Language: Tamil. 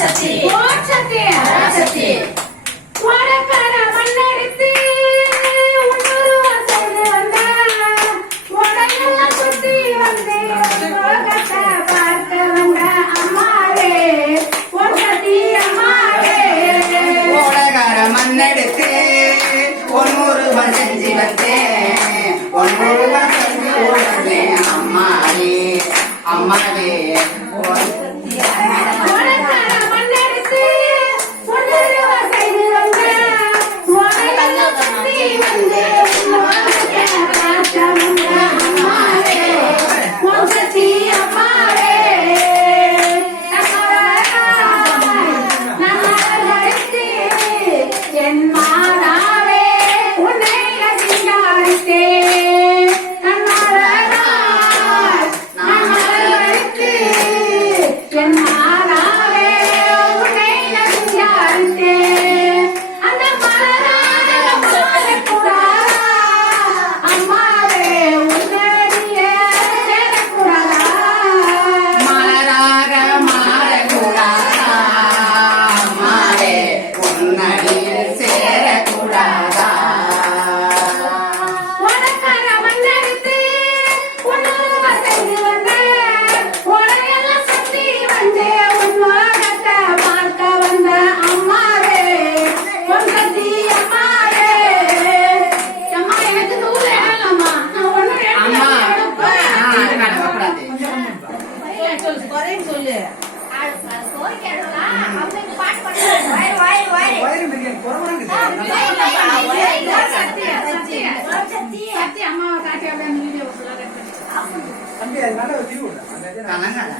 பராசக்தி ஓட்சக்தி பராசக்தி உனக்கான மண்ணெடுத்து உன்னுருவ செய்து வந்த உடையெல்லாம் சுத்தி வந்து லோகத்தை பார்க்க வந்த அம்மாவே ஓட்சக்தி அம்மாவே ஓடகார மண்ணெடுத்து ஒன்னொருவன் செஞ்சு வந்தேன் ஒன்னொருவன் செஞ்சு வந்தேன் அம்மாவே அம்மாவே உனக்கான மண்ணெடுத்து உன்னுருவ செய்து வந்த உடையெல்லாம் சுத்தி வந்து லோகத்தை பார்க்க வந்த அம்மாவே ஓட்சக்தி அம்மாவே என் மாதாவே உன்னை ரசித்தாரித்தே என் மாதாவே உன்னை ரசித்தாரித்தே அந்த மலரான கூடாதா அம்மாவே உன்னடியே சேரக்கூடாதா மலராக மாறக்கூடாதா அம்மாவே உன்னடியில் சேரக்கூடாதா உனக்கான மண்ணெடுத்து உன்னுருவ செய்து வந்த உடையெல்லாம் சுத்தி வந்து உன் உலகத்தை பார்க்க வந்த அம்மாவே ஓட்சக்தி அம்மாவே அம்மா எனக்கு தூர இடம்மா நான் ஒண்ணு அம்மா அது நடக்கக்கூடாது சொல்லு சத்திய அம்மாவை காட்டி அப்படியே வீடியோ கலங்கலாயா